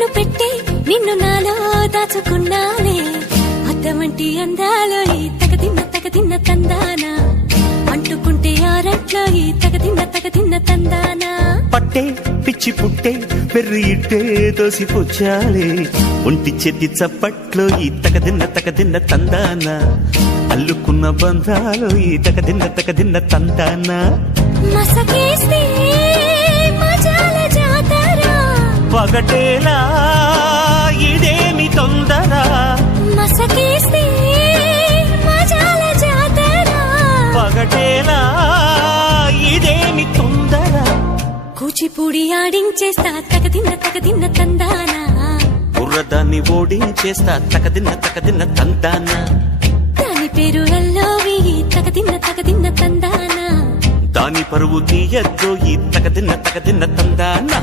కన్ను పెట్టే నిన్ను నాలో దాచుకున్నానే అద్దమంటి అందాలో ఈ తగదిన్న తందానా అంటుకుంటే ఆరట్లో ఈ తగదిన్న తందానా పట్టే పిచ్చి పుట్టే పెర్రి ఇట్టే దోసిపుచ్చాలే ఒంటి చేతి చప్పట్లో ఈ తగదిన్న తందానా అల్లుకున్న బంధాలు ఈ తగదిన్న తందానా మసకేస్తే మజాల జాతర పగటేలా ఇదేమి తొందర మసకేస్తే మజాల జాతర పగటేలా ఇదేమి తొందర కూచిపూడి ఆడించేస్తా తగదిన్న తందానా బుర్రదాన్ని ఓడించేస్తా తగదిన్న తందానా దాని పేరు ఎల్లోవి తగదిన్న తందానా దాని పరువు తీయద్దు ఈ తగదిన్న తందానా